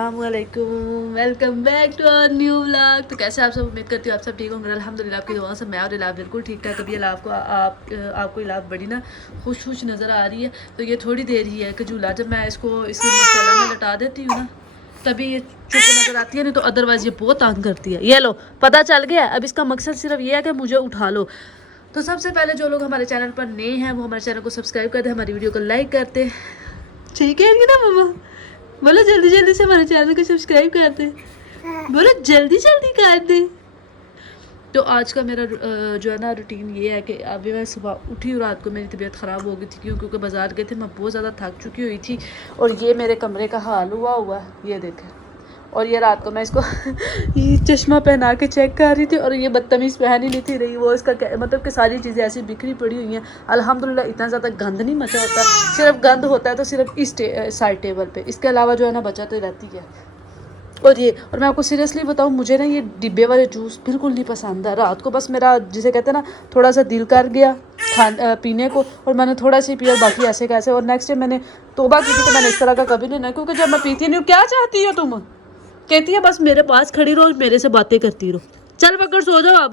अस्सलामुअलैकुम, welcome back to our new vlog. तो कैसे आप सब, उम्मीद करती हूँ आप सब ठीक होंगे। अल्हम्दुलिल्लाह आपकी दुआ से मैं और इलाफ बिल्कुल ठीक ठाक। अभी आपको इलाफ बड़ी ना खुश खुश नज़र आ रही है। तो ये थोड़ी देर ही है कि झूला जब मैं इसको इसकी मसाला में लटा देती हूँ ना तभी ये चुप नज़र आती है, नहीं तो अदरवाइज़ ये बहुत तंग करती है। ये लो पता चल गया। अब इसका मकसद सिर्फ ये है कि मुझे उठा लो। तो सबसे पहले जो लोग हमारे चैनल पर नए हैं वो हमारे चैनल को सब्सक्राइब करते, हमारी वीडियो को लाइक करते। ठीक है ना मम्मा, बोलो जल्दी जल्दी से हमारे चैनल को सब्सक्राइब कर दे, बोलो जल्दी जल्दी कर दे। तो आज का मेरा जो है ना रूटीन ये है कि अभी मैं सुबह उठी और रात को मेरी तबीयत ख़राब हो गई थी क्योंकि बाज़ार गए थे, मैं बहुत ज़्यादा थक चुकी हुई थी। और ये मेरे कमरे का हाल हुआ ये देखें। और ये रात को मैं इसको ये चश्मा पहना के चेक कर रही थी और ये बदतमीज़ पहन ही नहीं थी रही। वो इसका मतलब कि सारी चीज़ें ऐसी बिखरी पड़ी हुई हैं। अल्हम्दुलिल्लाह इतना ज़्यादा गंद नहीं मचा होता, सिर्फ गंद होता है तो सिर्फ इस साइड टेबल पे, इसके अलावा जो है ना बचा तो रहती है। और मैं आपको सीरियसली बताऊँ, मुझे ना ये डिब्बे वाले जूस बिल्कुल नहीं पसंद है। रात को बस मेरा जिसे कहते हैं ना थोड़ा सा दिल कर गया पीने को और मैंने थोड़ा सी पिया, बाकी ऐसे कैसे। और नेक्स्ट डे मैंने तौबा की थी कि मैंने इस तरह का कभी नहीं ना, क्योंकि जब मैं पीती नहीं हूँ। क्या चाहती हो तुम? कहती है बस मेरे पास खड़ी रहो, मेरे से बातें करती रहो। चल पकड़ सो जाओ।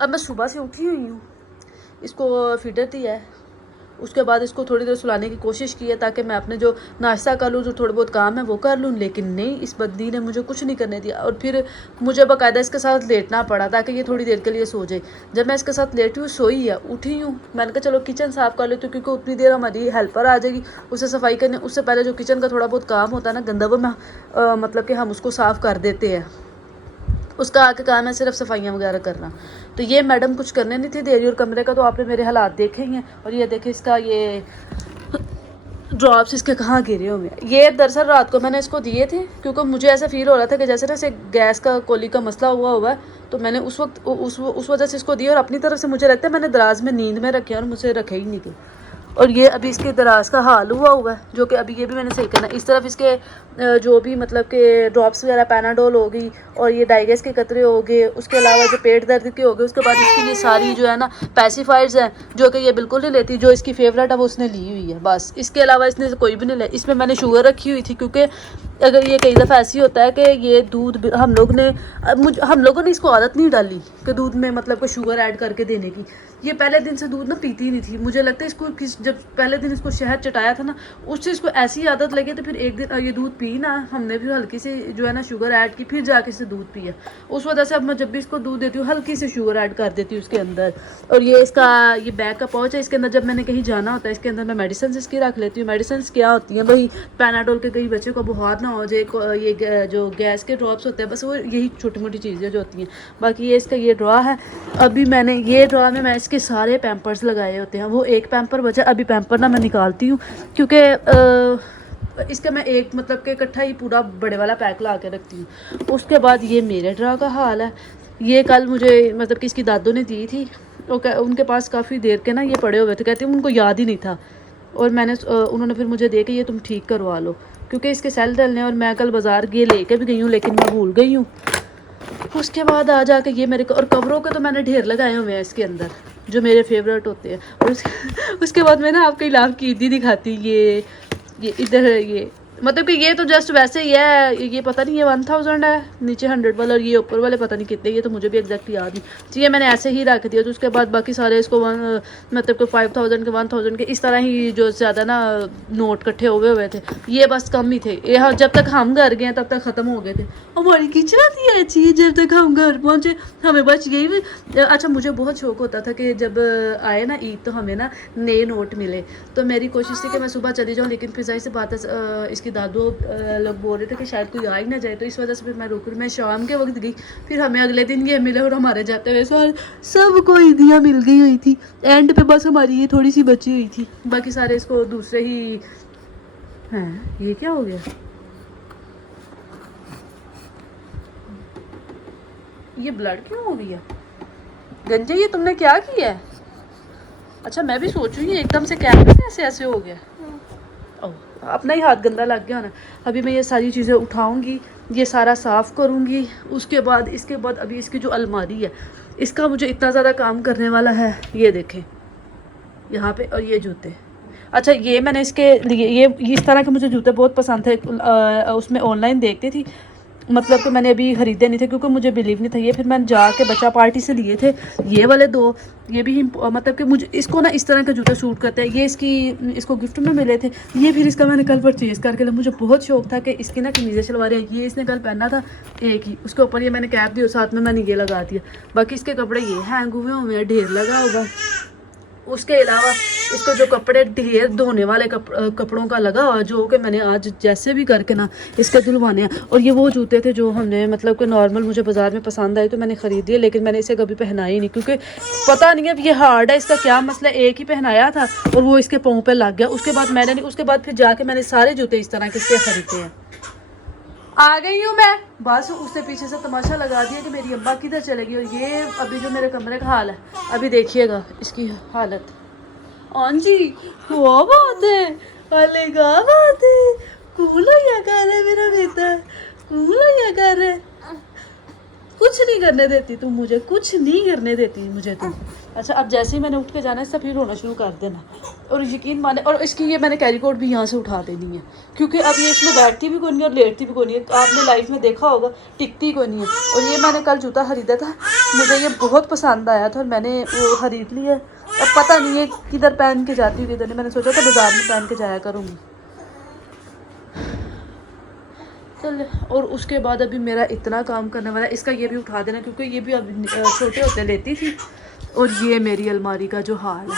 अब मैं सुबह से उठी हुई हूँ, इसको फीडर दिया है, उसके बाद इसको थोड़ी देर सुलाने की कोशिश की है ताकि मैं अपने जो नाश्ता कर लूँ, जो थोड़े बहुत काम है वो कर लूँ। लेकिन नहीं, इस बंदी ने मुझे कुछ नहीं करने दिया और फिर मुझे बाकायदा इसके साथ लेटना पड़ा ताकि ये थोड़ी देर के लिए सो जाए। जब मैं इसके साथ लेटी हूँ, सोई है, उठी हूँ, मैंने कहा चलो किचन साफ़ कर लेती हूँ क्योंकि उतनी देर हमारी हेल्पर आ जाएगी उसे सफाई करने। उससे पहले जो किचन का थोड़ा बहुत काम होता है ना गंदा, वो मैं मतलब कि हम उसको साफ़ कर देते हैं। उसका आके काम है सिर्फ सफाइयाँ वगैरह करना। तो ये मैडम कुछ करने नहीं थी दे रही। और कमरे का तो आपने मेरे हालात देखे ही हैं। और ये देखे इसका ये ड्रॉप्स इसके कहाँ गिरे हुए हैं। ये दरअसल रात को मैंने इसको दिए थे क्योंकि मुझे ऐसा फील हो रहा था कि जैसे ना इसे गैस का कोली का मसला हुआ है। तो मैंने उस वक्त उस वजह से इसको दिए और अपनी तरफ से मुझे लगता है मैंने दराज में नींद में रखे और मुझे रखे ही नहीं थे। और ये अभी इसके दराज का हाल हुआ है जो कि अभी ये भी मैंने सही करना। इस तरफ इसके जो भी मतलब के ड्रॉप्स वगैरह पैनाडोल हो गई और ये डाइगेस के कतरे हो गए, उसके अलावा जो पेट दर्द के हो गए। उसके बाद इसकी ये सारी जो है ना पैसिफाइड्स हैं जो कि ये बिल्कुल नहीं लेती। जो इसकी फेवरेट है वो उसने ली हुई है बस, इसके अलावा इसने कोई भी नहीं लिया। इसमें मैंने शुगर रखी हुई थी क्योंकि अगर ये कई दफ़ा ऐसी होता है कि ये दूध हम लोगों ने इसको आदत नहीं डाली कि दूध में मतलब कि शुगर ऐड करके देने की। ये पहले दिन से दूध ना पीती नहीं थी। मुझे लगता है इसको जब पहले दिन इसको शहद चटाया था ना उससे इसको ऐसी आदत लगी। तो फिर एक दिन ये दूध पी ना, हमने भी हल्की से जो है ना शुगर ऐड की, फिर जाके इसे दूध पिया। उस वजह से अब मैं जब भी इसको दूध देती हूँ हल्की से शुगर ऐड कर देती हूँ उसके अंदर। और ये इसका ये बैग का पाउच है, इसके अंदर जब मैंने कहीं जाना होता है इसके अंदर मैं मेडिसिन इसकी रख लेती हूँ। मेडिसिन क्या होती हैं भाई, पैनाडोल के कई बच्चे को बुखार ना हो जाए, ये जो गैस के ड्रॉप्स होते हैं, बस वो यही छोटी मोटी चीज़ें जो होती हैं। बाकी ये इसका ये ड्रॉ है। अभी मैंने ये ड्रॉ में मैं इसके सारे पैम्पर्स लगाए होते हैं। वो एक पैम्पर बचा, अभी पैम्पर ना मैं निकालती हूँ क्योंकि इसका मैं एक मतलब कि इकट्ठा ही पूरा बड़े वाला पैक ला के रखती हूँ। उसके बाद ये मेरे ड्रॉ का हाल है। ये कल मुझे मतलब कि इसकी दादू ने दी थी, उनके पास काफ़ी देर के ना ये पड़े हुए थे, कहते हैं उनको याद ही नहीं था। और उन्होंने फिर मुझे दे के ये तुम ठीक करवा लो क्योंकि इसके सेल डलने। और मैं कल बाज़ार ये लेके भी गई हूँ लेकिन मैं भूल गई हूँ। उसके बाद आ जाके ये मेरे और कवरों के तो मैंने ढेर लगाए हुए हैं इसके अंदर जो मेरे फेवरेट होते हैं। और उसके बाद मैं ना आपको इलाफ की ईदी दिखाती। ये इधर है, ये मतलब कि ये तो जस्ट वैसे ही है। ये पता नहीं ये 1000 है नीचे 100 वाला और ये ऊपर वाले पता नहीं कितने, ये तो मुझे भी एग्जैक्ट याद नहीं। तो ये मैंने ऐसे ही रख दिया। तो उसके बाद बाकी सारे इसको मतलब कि 5000 के 1000 के इस तरह ही जो ज़्यादा ना नोट इकट्ठे हुए थे, ये बस कम ही थे। ये जब तक हम घर गए तब तक ख़त्म हो गए थे। हमारी किचन ऐसी है, जब तक हम घर पहुँचे हमें बस यही। अच्छा, मुझे बहुत शौक होता था कि जब आए ना ईद तो हमें ना नए नोट मिले। तो मेरी कोशिश थी कि मैं सुबह चली जाऊँ, लेकिन फिर जाहिर सी बात है इसकी दादू लोग बोल रहे थे कि शायद कोई आ ही ना जाए। तो इस वजह से फिर मैं रुक रही। मैं शाम के वक्त गई, फिर हमें अगले दिन ये मिले और हमारे जाते हुए सबको ईदियाँ मिल गई हुई थी। एंड पे बस हमारी ये थोड़ी सी बची हुई थी, बाकी सारे इसको दूसरे ही हैं। ये क्या हो गया? ये ब्लड क्यों हो गया? गंजे ये तुमने क्या किया है? अच्छा, मैं भी सोचूं ये एकदम से कैसे ऐसे हो गया। ओह, अपना ही हाथ गंदा लग गया ना। अभी मैं ये सारी चीज़ें उठाऊंगी, ये सारा साफ़ करूंगी। इसके बाद अभी इसकी जो अलमारी है इसका मुझे इतना ज़्यादा काम करने वाला है। ये देखें यहाँ पे, और ये जूते। अच्छा ये मैंने इसके लिए ये इस तरह के मुझे जूते बहुत पसंद थे, उसमें ऑनलाइन देखती थी, मतलब कि मैंने अभी ख़रीदे नहीं थे क्योंकि मुझे बिलीव नहीं था ये। फिर मैंने जाके बच्चा पार्टी से लिए थे ये वाले दो, ये भी मतलब कि मुझे इसको ना इस तरह के जूते सूट करते हैं, ये इसको गिफ्ट में मिले थे ये। फिर इसका मैंने कल परचेज़ करके लिया, मुझे बहुत शौक था कि इसकी ना कमीज़ें शलवारें, ये इसने कल पहना था एक ही, उसके ऊपर ये मैंने कैप दी और साथ में मैंने ये लगा दिया। बाकी इसके कपड़े ये हैंग हुए हैं, ढेर लगा होगा। उसके अलावा इसको जो कपड़े ढेर धोने वाले कपड़ों का लगा हुआ, जो कि मैंने आज जैसे भी करके ना इसके धुलवाने हैं। और ये वो जूते थे जो हमने मतलब कि नॉर्मल मुझे बाज़ार में पसंद आए तो मैंने ख़रीद लिए, लेकिन मैंने इसे कभी पहना ही नहीं क्योंकि पता नहीं अब ये हार्ड है, इसका क्या मसला। एक ही पहनाया था और वो इसके पाँव पे लग गया। उसके बाद मैंने नहीं, उसके बाद फिर जाके मैंने सारे जूते इस तरह के इसके ख़रीदे हैं। आ गई हूँ मैं, बस उससे पीछे से तमाशा लगा दिया कि मेरी अब्बा किधर चलेगी। और ये अभी जो मेरे कमरे का हाल है, अभी देखिएगा इसकी हालत। हाँ जी, वो बात है, अले का बात है, कूलो या कर है मेरा बेटा, कूलो या कर है। कुछ नहीं करने देती तू मुझे, कुछ नहीं करने देती मुझे तू। अच्छा अब जैसे ही मैंने उठ के जाना है सब फिर रोना शुरू कर देना। और यकीन माने, और इसकी ये मैंने कैरी कोट भी यहाँ से उठा देनी है क्योंकि अब ये इसमें बैठती भी कोई नहीं और लेटती भी कोई नहीं है। आपने लाइफ में देखा होगा टिकती कोई नहीं है। और ये मैंने कल जूता ख़रीदा था, मुझे ये बहुत पसंद आया था और मैंने वो ख़रीद लिया। अब पता नहीं है किधर पहन के जाती हूँ किधर नहीं, मैंने सोचा था बाज़ार में पहन के जाया करूँगी। चल, और उसके बाद अभी मेरा इतना काम करने वाला है, इसका ये भी उठा देना क्योंकि ये भी अभी छोटे होते लेती थी। और ये मेरी अलमारी का जो हाल है।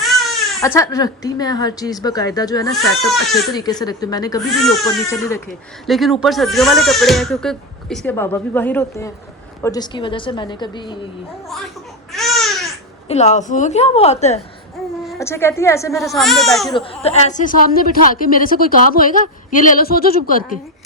अच्छा रखती मैं हर चीज़ बाकायदा जो है ना सेटअप अच्छे तरीके से रखती हूँ, मैंने कभी भी ये ऊपर नीचे नहीं रखे। लेकिन ऊपर सर्दियों वाले कपड़े हैं क्योंकि इसके बाबा भी बाहर होते हैं और जिसकी वजह से मैंने कभी इलाफ क्या बात है। अच्छा कहती है ऐसे मेरे सामने बैठी रहो, तो ऐसे सामने बिठा के मेरे से कोई काम होएगा? ये ले लो, सो जाओ चुप करके।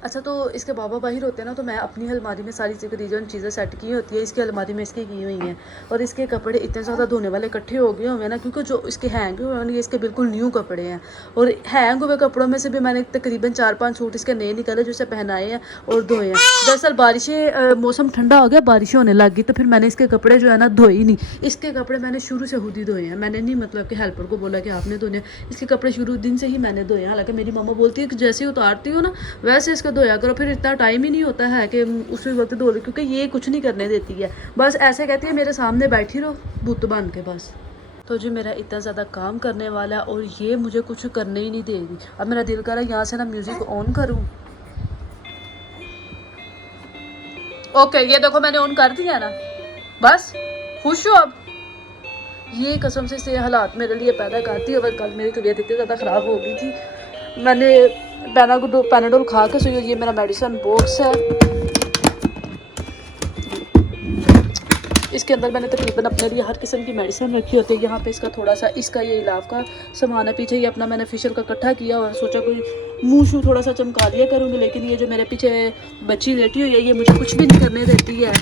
अच्छा तो इसके बाबा बाहर होते हैं ना, तो मैं अपनी अलमारी में सारी चीज़ें सेट की होती है, इसकी अलमारी में इसकी की हुई हैं। और इसके कपड़े इतने ज़्यादा धोने वाले इकट्ठे हो गए हुए हैं ना, क्योंकि जो इसके हैंग हुए हैं ये इसके बिल्कुल न्यू कपड़े हैं। और हैंग हुए कपड़ों में से भी मैंने तकरीबन 4-5 सूट इसके नए निकाले जो इसे पहनाए हैं और धोए हैं। दरअसल बारिशें, मौसम ठंडा हो गया, बारिशें होने लग गई, तो फिर मैंने इसके कपड़े जो है ना धोए ही नहीं। इसके कपड़े मैंने शुरू से खुद ही धोए हैं, मैंने नहीं मतलब कि हेल्पर को बोला कि आपने धोने। इसके कपड़े शुरू दिन से ही मैंने धोए हैं। हालांकि मेरी मम्मा बोलती है कि जैसे ही उतारती हो ना वैसे इसका धोया करो, फिर इतना टाइम ही नहीं होता है कि उसी वक्त धो लो, क्योंकि ये कुछ नहीं करने देती है। बस ऐसे कहती है मेरे सामने बैठी रहो बुत बन के बस। तो जी मेरा इतना ज़्यादा काम करने वाला है और ये मुझे कुछ करने ही नहीं देगी। अब मेरा दिल कर रहा है यहाँ से ना म्यूज़िक ऑन करूँ। ओके ये देखो मैंने ऑन कर दिया ना, बस खुश हो अब। ये कसम से हालात मेरे लिए पैदा करती है। कल मेरी तबीयत इतनी ज़्यादा ख़राब हो गई थी, मैंने पैनाडोल खा के सोई। ये मेरा मेडिसिन बॉक्स है, इसके अंदर मैंने तकरीबन अपने लिए हर किस्म की मेडिसिन रखी होती है। यहाँ पे इसका थोड़ा सा इसका ये इलाव का सामान है, पीछे ये अपना मैंने फेशियल का इकट्ठा किया और सोचा कोई मुँह शू थोड़ा सा चमका दिया करूँगी। लेकिन ये जो मेरे पीछे बच्ची लेटी हुई है ये मुझे कुछ भी नहीं करने देती है।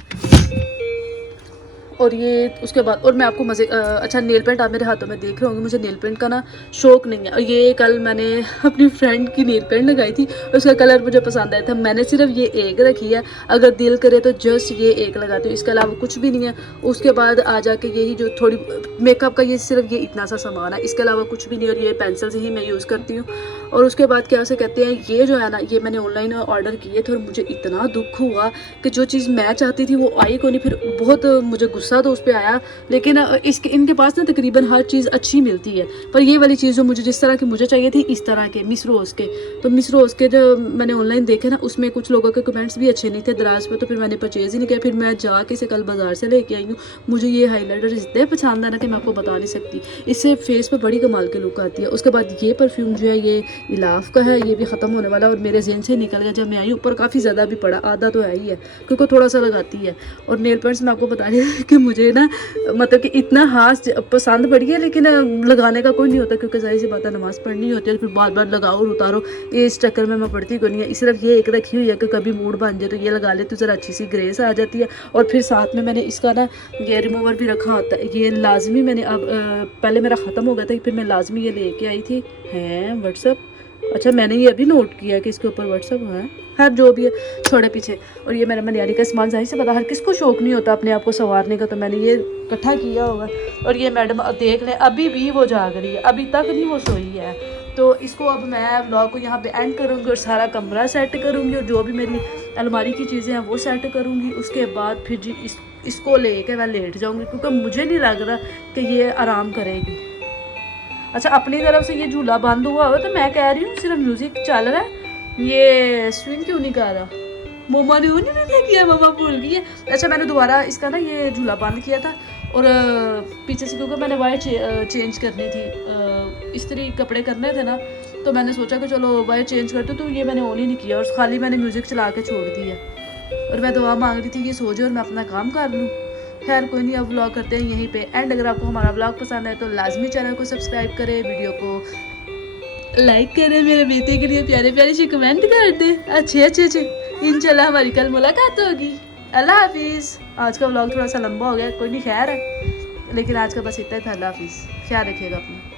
और ये उसके बाद और मैं आपको अच्छा नेल पेंट आप मेरे हाथों में देख रहे होंगे, मुझे नेल पेंट का ना शौक नहीं है। और ये कल मैंने अपनी फ्रेंड की नेल पेंट लगाई थी, उसका कलर मुझे पसंद आया था, मैंने सिर्फ ये एक रखी है। अगर दिल करे तो जस्ट ये एक लगाती हूँ, इसके अलावा कुछ भी नहीं है। उसके बाद आ जाके यही जो थोड़ी मेकअप का ये सिर्फ ये इतना सा सामान है, इसके अलावा कुछ भी नहीं। और ये पेंसिल से ही मैं यूज़ करती हूँ। और उसके बाद क्या उसे कहते हैं, ये जो है ना ये मैंने ऑनलाइन ऑर्डर किए थे और मुझे इतना दुख हुआ कि जो चीज़ मैं चाहती थी वो आई को नहीं। फिर बहुत मुझे गुस्सा तो उस पर आया, लेकिन इनके पास ना तकरीबन हर चीज़ अच्छी मिलती है। पर ये वाली चीज़ जो मुझे जिस तरह की मुझे चाहिए थी इस तरह के मिस रोज़ के, तो मिस रोज़ के जो मैंने ऑनलाइन देखे ना उसमें कुछ लोगों के कमेंट्स भी अच्छे नहीं थे दराज पे, तो फिर मैंने परचेज़ ही नहीं किया। फिर मैं जाके इसे कल बाज़ार से लेके आई हूँ। मुझे ये हाईलाइटर इतने पसंद है ना कि मैं आपको बता नहीं सकती, इससे फेस पर बड़ी कमाल की लुक आती है। उसके बाद ये परफ्यूम जो है ये इलाफ का है, ये भी ख़त्म होने वाला और मेरे जेन से निकल गया जब मैं आई। ऊपर काफ़ी ज़्यादा भी पड़ा, आधा तो है ही है क्योंकि थोड़ा सा लगाती है। और नेल पेंट्स मैं आपको बता रही हूँ कि मुझे ना मतलब कि इतना हाथ पसंद पड़ी है, लेकिन लगाने का कोई नहीं होता क्योंकि जाहिर सी बात है नमाज़ पढ़नी होती है, फिर बार बार लगाओ और उतारो, ये इस चक्कर में मैं पढ़ती कोई नहीं है। सिर्फ ये एक रखी हुई है कि कभी मूड बन जाए तो ये लगा ले तो ज़रा अच्छी सी ग्रेस आ जाती है। और फिर साथ में मैंने इसका ना ये रिमूवर भी रखा होता है, ये लाजमी मैंने अब पहले मेरा ख़त्म हो गया था, फिर मैं लाजमी ये लेके आई थी। हैं व्हाट्सअप अच्छा मैंने ये अभी नोट किया कि इसके ऊपर व्हाट्सअप है। खैर जो भी है छोड़े पीछे। और ये मेरा मनियारी का सामान जाहिर से पता हर किसको शौक नहीं होता अपने आप को संवारने का, तो मैंने ये इकट्ठा किया होगा। और ये मैडम देख लें अभी भी वो जाग रही है, अभी तक नहीं वो सोई है। तो इसको अब मैं व्लॉग को यहाँ पे एंड करूँगी और सारा कमरा सेट करूँगी और जो भी मेरी अलमारी की चीज़ें हैं वो सेट करूँगी। उसके बाद फिर जी इसको लेके मैं लेट जाऊँगी, क्योंकि मुझे नहीं लग रहा कि ये आराम करेगी। अच्छा अपनी तरफ से ये झूला बंद हुआ हो तो मैं कह रही हूँ सिर्फ म्यूज़िक चल रहा है, ये स्विंग क्यों नहीं कर रहा? मम्मा ने वो नहीं किया, मम्मा भूल गई है। अच्छा मैंने दोबारा इसका ना ये झूला बंद किया था और पीछे से क्योंकि मैंने वायर चेंज करनी थी, इस्त्री कपड़े करने थे ना, तो मैंने सोचा कि चलो वायर चेंज करते, तो ये मैंने ऑन ही नहीं किया और खाली मैंने म्यूज़िक चला के छोड़ दिया। और मैं दुआ मांग रही थी कि सो जाए और मैं अपना काम कर लूँ। खैर कोई नहीं, अब व्लॉग करते हैं यहीं पे एंड। अगर आपको हमारा व्लॉग पसंद है तो लाजमी चैनल को सब्सक्राइब करें, वीडियो को लाइक करें, मेरे बेटे के लिए प्यारे प्यारे से कमेंट कर दें अच्छे। इंशाल्लाह हमारी कल मुलाकात होगी। अल्लाह हाफिज़। आज का व्लॉग थोड़ा सा लंबा हो गया, कोई नहीं खैर है, लेकिन आज का बस इतना ही था। अल्लाह हाफिज़, ख्याल रखिएगा अपना।